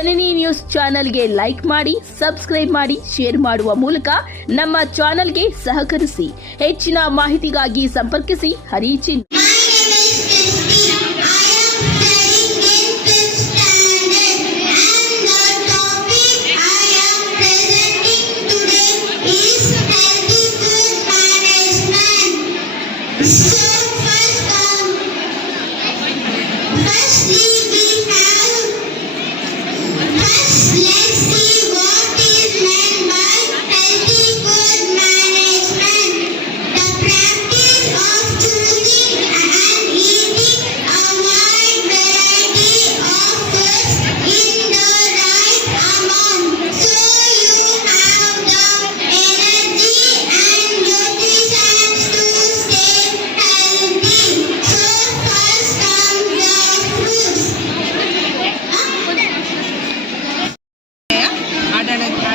ಜನನಿ news ಚಾನೆಲ್ಗೆ like ಮಾಡಿ, subscribe ಮಾಡಿ, ಶೇರ್ ಮಾಡುವ ಮೂಲಕ ನಮ್ಮ ಚಾನೆಲ್ಗೆ ಸಹಕರಿಸಿ. ಹೆಚ್ಚಿನ ಮಾಹಿತಿಗಾಗಿ ಸಂಪರ್ಕಿಸಿ ಹರಿಚಿನ್.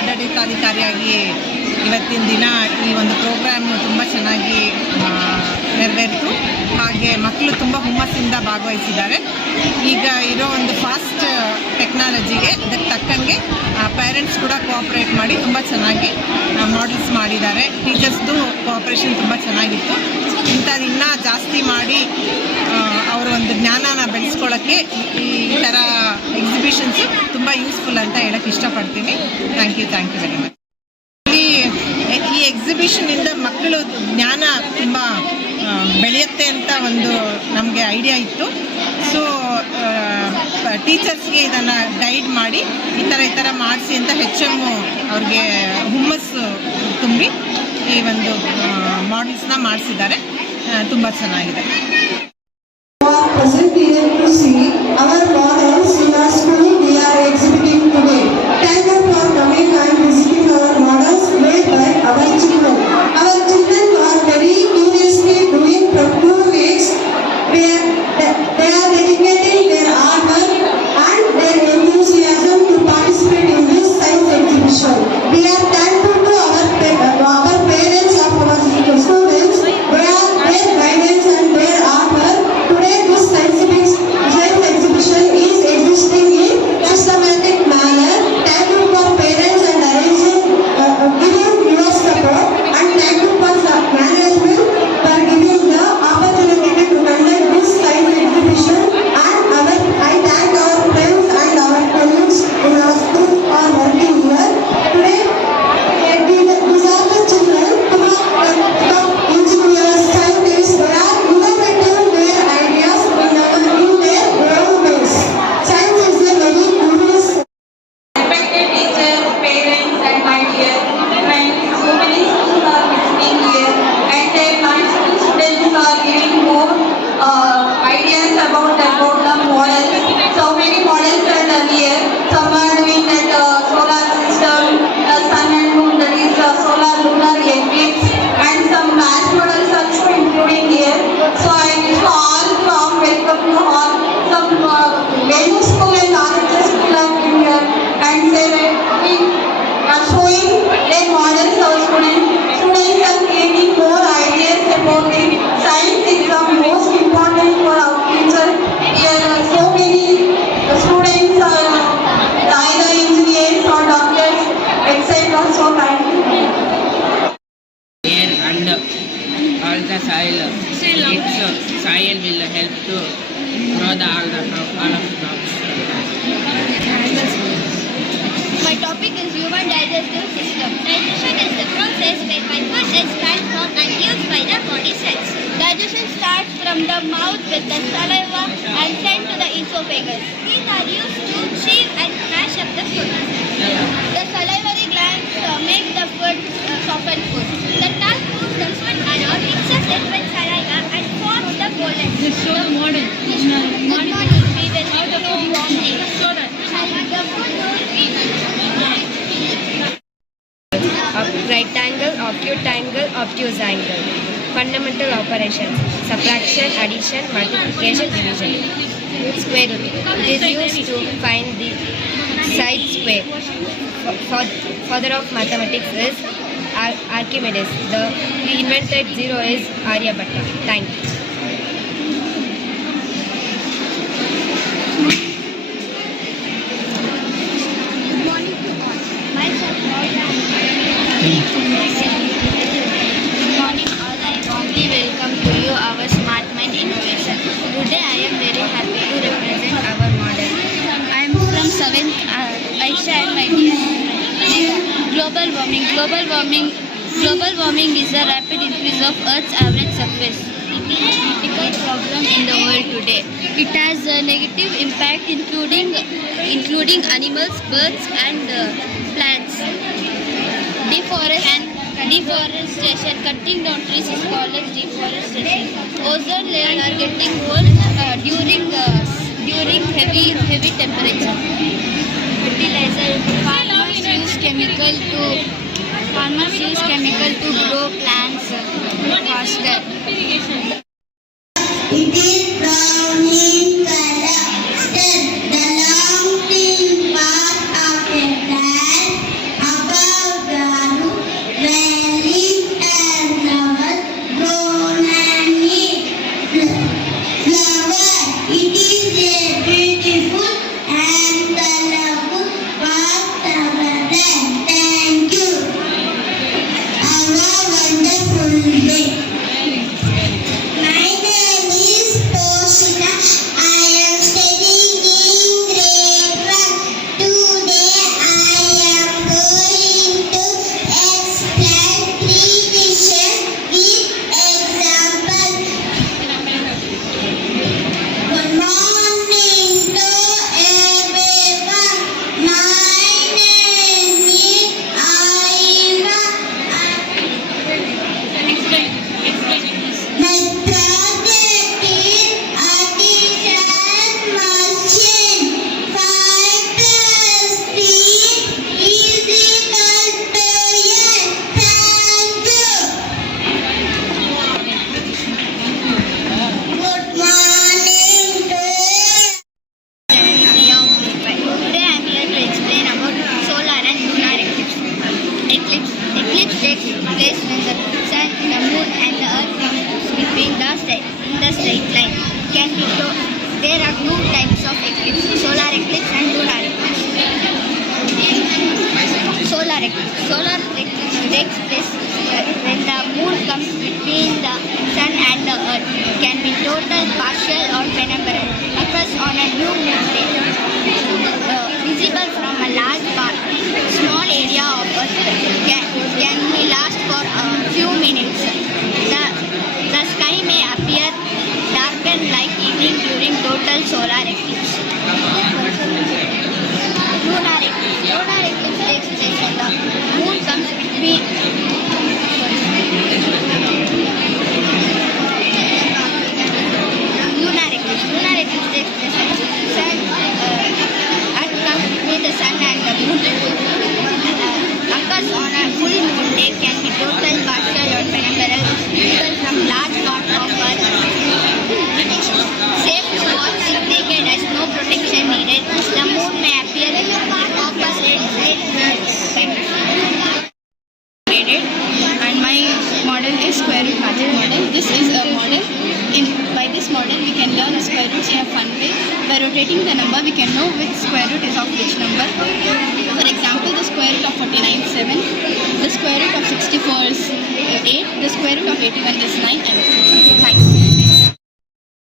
ಆಡಳಿತಾಧಿಕಾರಿಯಾಗಿ ಇವತ್ತಿನ ದಿನ ಈ ಒಂದು ಪ್ರೋಗ್ರಾಮ್ ತುಂಬ ಚೆನ್ನಾಗಿ ನೆರವೇರಿತು. ಹಾಗೆ ಮಕ್ಕಳು ತುಂಬ ಹುಮ್ಮಸ್ಸಿಂದ ಭಾಗವಹಿಸಿದ್ದಾರೆ. ಈಗ ಇರೋ ಒಂದು ಫಾಸ್ಟ್ ಟೆಕ್ನಾಲಜಿಗೆ ಅದಕ್ಕೆ ತಕ್ಕಂಗೆ ಪೇರೆಂಟ್ಸ್ ಕೂಡ ಕೋಆಪ್ರೇಟ್ ಮಾಡಿ ತುಂಬ ಚೆನ್ನಾಗಿ ಮಾಡೆಲ್ಸ್ ಮಾಡಿದ್ದಾರೆ. ಟೀಚರ್ಸ್ದು ಕೋಆಪ್ರೇಷನ್ ತುಂಬ ಚೆನ್ನಾಗಿತ್ತು. ಇಂಥದ್ದು ಇನ್ನೂ ಜಾಸ್ತಿ ಮಾಡಿ ಅವರ ಒಂದು ಜ್ಞಾನನ ಬೆಳೆಸ್ಕೊಳ್ಳೋಕ್ಕೆ ಈ ಥರ ಎಕ್ಸಿಬಿಷನ್ಸು ತುಂಬ ಯೂಸ್ಫುಲ್ ಅಂತ ಹೇಳೋಕ್ಕೆ ಇಷ್ಟಪಡ್ತೀನಿ. Thank you very much. ಈ ಎಕ್ಸಿಬಿಷನಿಂದ ಮಕ್ಕಳು ಜ್ಞಾನ ತುಂಬ ಬೆಳೆಯುತ್ತೆ ಅಂತ ಒಂದು ನಮಗೆ ಐಡಿಯಾ ಇತ್ತು. ಸೊ ಟೀಚರ್ಸ್ಗೆ ಇದನ್ನು ಗೈಡ್ ಮಾಡಿ ಈ ಥರ ಮಾಡಿಸಿ ಅಂತ HM ಅವ್ರಿಗೆ ಹುಮ್ಮಸ್ಸು ತುಂಬಿ ಈ ಒಂದು ಮಾಡೆಲ್ಸ್ನ ಮಾಡಿಸಿದ್ದಾರೆ. ತುಂಬ ಚೆನ್ನಾಗಿದೆ. All the soil will help to grow all of the crops. My topic is human digestive system. Digestion is the process whereby food is transformed and used by the body cells. Digestion starts from the mouth with the saliva and sent to the esophagus. These are used to chew and mash up the food. The salivary glands make the food soften food. The tongue moves the food around, mixes it with saliva and forms the bolus. Just show the model. Good morning. We will how the food forming. Show that. The food right angle, acute angle, obtuse angle. Fundamental operations: subtraction, addition, multiplication, division. Square root. It is used to find the side square. Father of mathematics is Archimedes. He invented zero is Aryabhatta. Thank you. 7th, Aisha and my dear. Global warming is a rapid increase of Earth's average surface. It is a critical problem in the world today. It has a negative impact including animals, birds and plants. Deforestation, cutting down trees is called as deforestation. Ozone layers are getting worse during heavy temperature. Fertilizer. Farmers use chemical to grow plants faster. It is brown in color. The long thin part of a plant above the root, dwelling and flowers, grown and neat flower. It is a beautiful and colorful part of a plant. Thank you. Have a wonderful day. My name is Poshika. I am studying in grade 1. Today I am going to explain 3 dishes with examples. Good morning to everyone. My name is Aina. My project is artisan machine. 5 plus 3 is equal to 8. Thank you. Good morning to Today I am here to explain about solar and lunar eclipse. Eclipse takes place when the sun, the moon and the earth come between in the straight line. There are 2 types of eclipse: solar eclipse and lunar eclipse. Solar eclipse takes place when the moon comes between the sun and the earth. Can be total, partial or penumbral. Occurs on a new moon day. Visible from a large part. Small area of earth can be last for a few minutes. The sky may appear darkened like evening during total solar eclipse. Lunar eclipse takes place when the moon comes between lunar eclipse takes place when the sun earth comes between the sun and the moon. Occurs on a full moon day. Can be total, partial or penumbral. Visible from large part of earth. Safe to watch it naked as no protection needed. The moon may appear in opposite and my model is square root magic model. This is a model. By this model we can learn square roots in a fun way. By rotating the number we can know which square root is of which number. For example, the square root of 49 is 7, the square root of 64 is 8, the square root of 81 is 9 and thanks.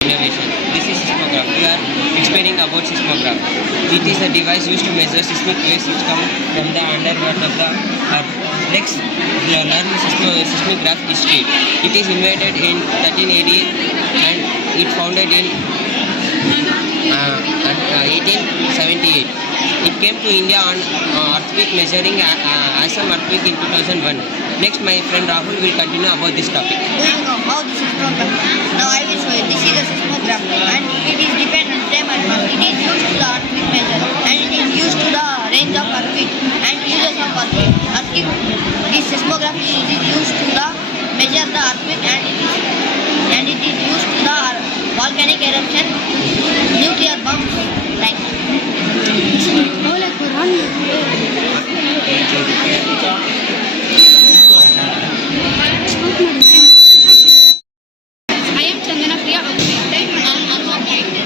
Innovation. This is seismograph. We are explaining about seismograph. It is a device used to measure seismic waves which come from the underworld of the earth. Next, we will learn seismograph history. It is invented in 13 AD and it founded in 1878. It came to India on earthquake measuring Assam earthquake in 2001. Next, my friend Rahul will continue about this topic. how the seismograph. Now I will show you. This is a seismograph and it is dependent on flame and mass. It is used to the earthquake measure and it is used to the range of earthquake and uses of earthquake. This seismograph is used to the measure the earthquake and it is used to the volcanic eruption, nuclear bombs. Thank you. I am Chandana Priya Abhishek and Arma character.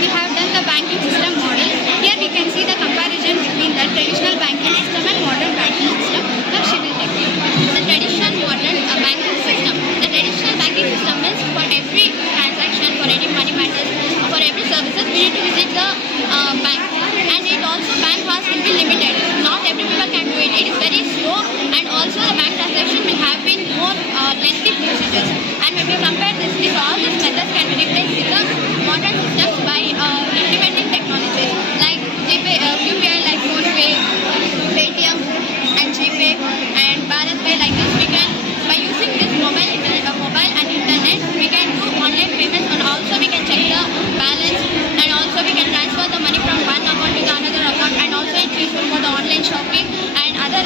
We have done the banking system model. Here we can see the comparison between the traditional banking system and modern banking system. Now she will take you. The traditional modern banking system. The traditional banking system means for every transaction, for any money matters, for every services, we need to visit the it is very slow, and also the bank transaction will have been more lengthy procedures. And when we compare this, if all these methods can be replaced with the modern systems by implementing technologies like GPay, UPI like PhonePe, Paytm, and GPay, and BharatPay like this, we can, by using this mobile and internet, we can do online payments, and also we can check the balance, and also we can transfer the money from one account to the another account, and also it's useful for the online shopping and other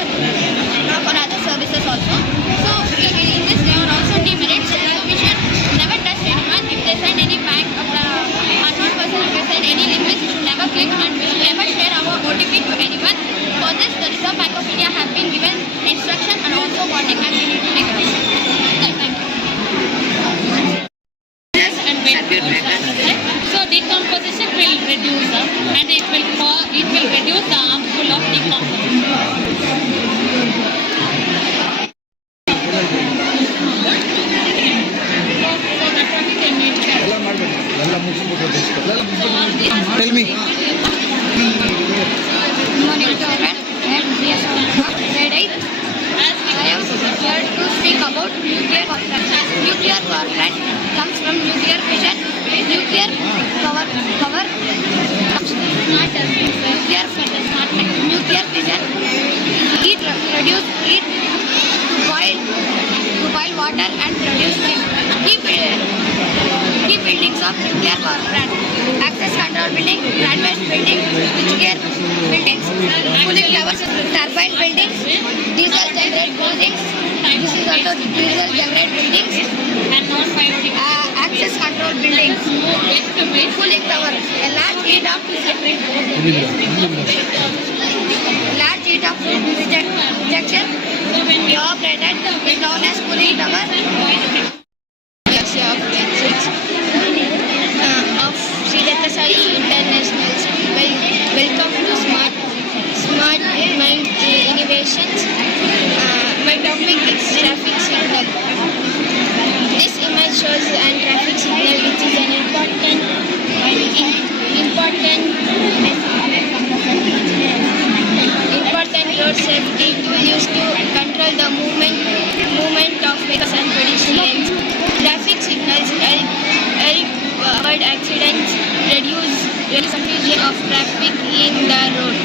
services also. So in this there are also demerits. So we should never trust anyone. If they send any bank of the unknown person, if they send any link, we should never click, and we should never share our OTP to anyone. For this, the Reserve Bank of India have been given instruction and also warning, and we need to take action. Thank you. And so decomposition will reduce and it will reduce the harmful of decomposition. Tell me. Morning, children. I am grade 8. I am here to speak about nuclear warfare. Nuclear warfare comes from nuclear fission. Nuclear power comes not as nuclear fission. Heat reduce heat to boil water and produce key buildings of nuclear power plant. Access control building, plant-based building, switchgear buildings, cooling towers, turbine buildings, diesel generate buildings. This is also diesel generate buildings. And non-biotic Access control buildings, cooling tower, a large heat of rejection evaporated is known as cooling tower. Of Sri International School. Welcome to Smart Mind Innovations. My topic is traffic signal. This image shows an traffic signal, which is an important road safety tool used to control the movement of vehicles and pedestrians. Traffic signals help avoid accidents, reduce confusion of traffic in the road.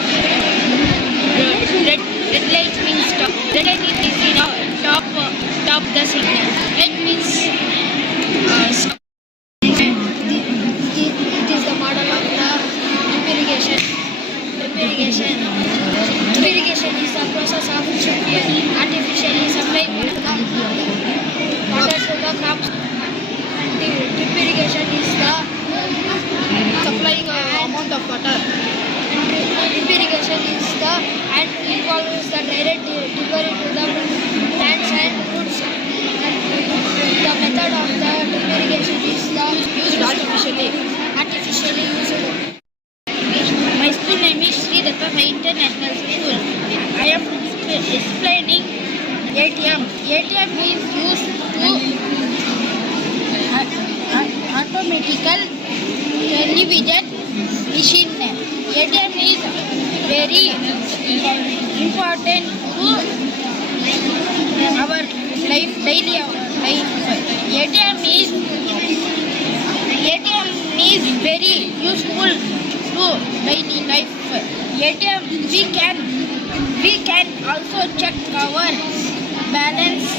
Red light means stop. Red light is the top the signal. Red means stop. It is the model of the drip irrigation. Drip irrigation is the process of artificially supplying water to the crops. Drip irrigation is the supplying amount of water. Drip irrigation is the and involves the direct delivery to the plants and fruits. The method of the drip irrigation is the used artificially used. My school name is Sri Datta International School. I am explaining ATM. ATM is used to automatical television machine. ATM is very important to our daily life. ATM is very useful to daily life. ATM we can also check our balance.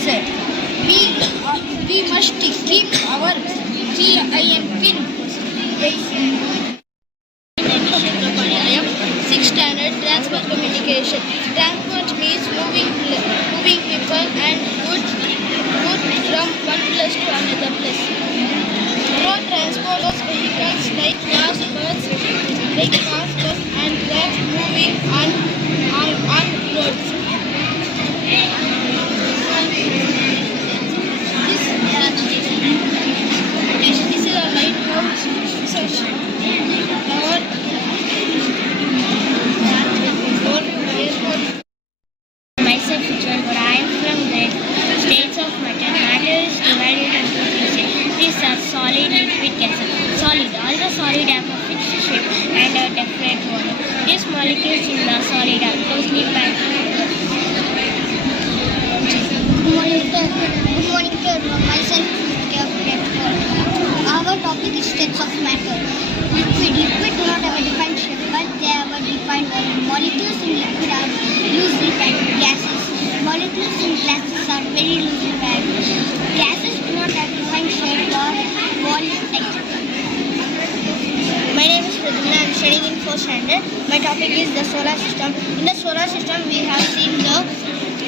We must keep our CIN pin. I am 6th standard transport communication. Transport means moving people and goods from one place to another place. Road transport is vehicles like cars, buses, and trucks moving on roads. This is a lighthouse section. Myself, Ujjwal, I am from the states of matter. Matter is divided into pieces. These are solid, liquid, gases. Solid. All the solid have a fixed shape and a definite volume. These molecules in the solid are closely packed Good morning to everyone. Myself, our topic is states of matter. Liquid do not have a defined shape, but they have a defined volume. Molecules in liquid are loosely packed. Gases. Molecules in gases are very loosely packed. Gases do not have defined shape or volume texture. My name is Pradina. I am studying in 4th standard. My topic is the solar system. In the solar system, we have seen the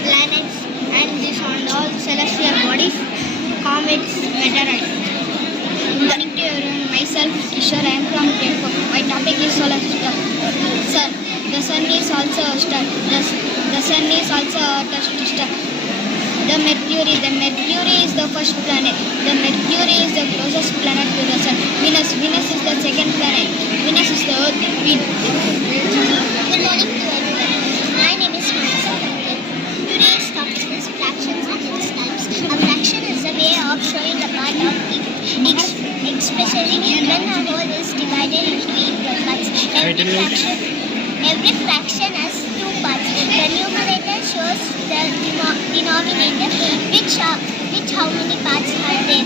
planets and this and all celestial bodies, comets, meteorites. Good morning to everyone. Myself, Kishore. I am from grade 4. My topic is solar system. Sir, the sun is also a star. The sun is also a star. The Mercury is the first planet. The Mercury is the closest planet to the sun. Venus is the second planet. Venus is the Earth. Good morning to everyone. My name is Manasa. Today's topic is fractions and its types. A fraction is a way of showing a part of it, especially when a whole is divided into equal parts. Every fraction has two parts. The numerator shows the denominator, which how many parts are there.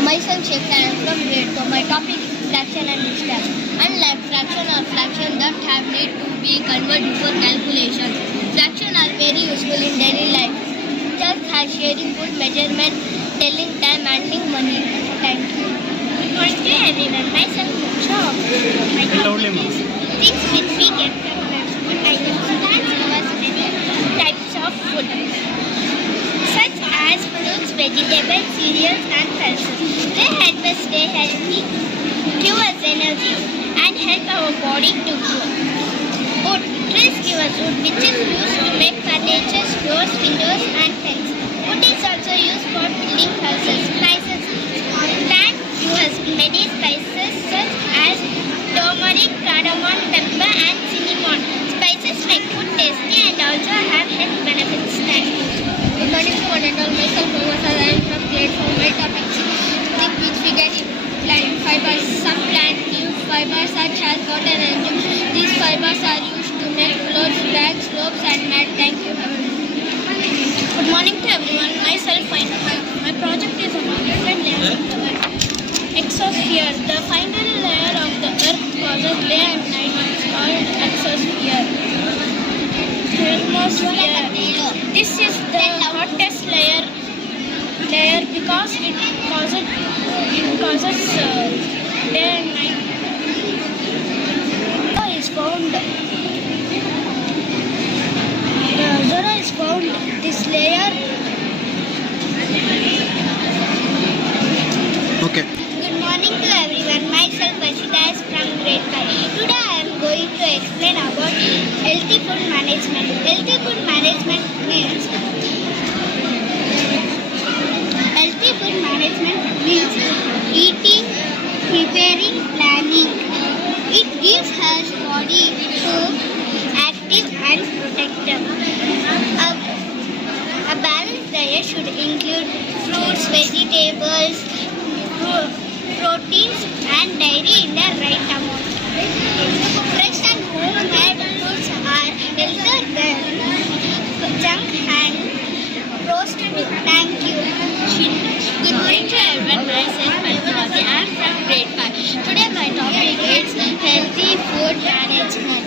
Myself, Shekhar, I am from grade 2. My topic is fraction and its types. Unlike fraction or fraction that have need to be converted for calculation, fractions are very useful in daily life, just as sharing food, measurement, telling time, earning money. Thank you. Good morning to everyone. Myself, Moksha. My topic is things which we get from food items. Plants give us many types of food, such as fruits, vegetables, cereals, and pulses. They help us stay healthy, give us energy, and help our body to grow. Wood. Trees give us wood, which is used to make furniture, doors, windows, and fences. Wood is also used for building houses. Spices. Plants give us many spices such as turmeric, cardamom, pepper, and cinnamon. Spices make food tasty and also have health benefits. Thank you. Good morning to one and all. Myself, Mohammed. I am from grade 4. My topic is things which we get in plant fibers. Some plants use fibers such as cotton and jute. These fibers are used to make clothes, bags, ropes, and mat. Thank you. Good morning to everyone. Myself, my project is on different layers of the earth. Exosphere, the final layer of the earth causes day and night. It's called exosphere. Thermosphere. This is the hottest layer because it causes day and night. Ozone is found this layer. Okay. Good morning to everyone. Myself Asita is from grade 5. Today I am going to explain about healthy food management. Healthy food management means eating, preparing, planning. It gives us body to active and protective. A balanced diet should include fruits, vegetables, proteins, and dairy in the right amount. Fresh and homemade foods are healthier than junk and roasted. Thank you. Good morning to everyone. Myself, Madhuri. I am from grade 5. Today my topic is healthy food management.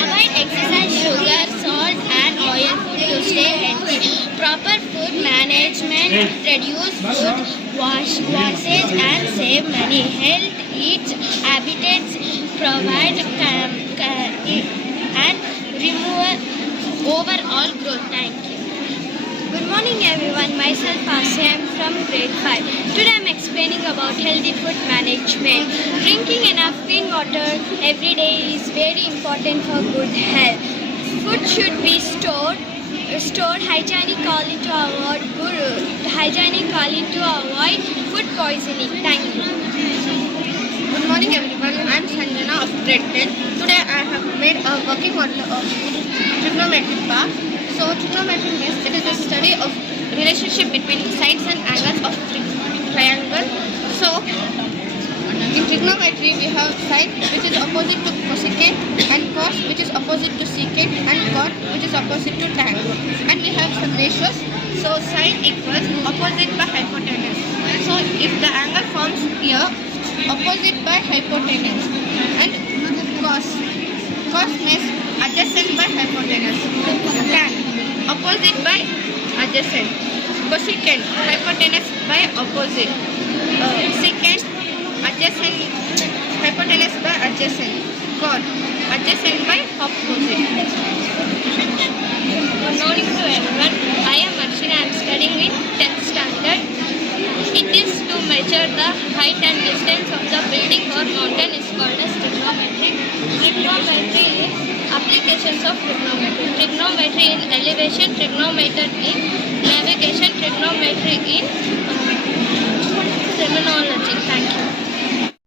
Avoid excess sugar, salt, and oil food to stay healthy. Proper food management reduce food wastage and save money. Health eats habitats provide and remove overall growth. Thank you. Good morning everyone. Myself Asi. I am from grade 5. Today I am explaining about healthy food management. Drinking enough clean water every day is very important for good health. Food should be stored hygienically to avoid food poisoning. Thank you. Good morning everyone, I am Sanjana of grade 10. Today I have made a working model of trigonometric bar. So trigonometry means it is a study of relationship between sides and angles of triangle. So in trigonometry we have sine which is opposite to cosecant and cos which is opposite to secant, and cot, which is opposite to tan. And we have some ratios. So sine equals opposite by hypotenuse. So if the angle forms here, opposite by hypotenuse. And cos means adjacent by hypotenuse. Tan, opposite by adjacent. Cosecant, hypotenuse by opposite. Secant, adjacent, hypotenuse by adjacent. Cot, adjacent by opposite. Good morning to everyone. I am Arshina. I am studying in 10th standard. It is to measure the height and distance of the building or mountain is called as trigonometry. Trigonometry is applications of trigonometry. Trigonometry in elevation, trigonometry in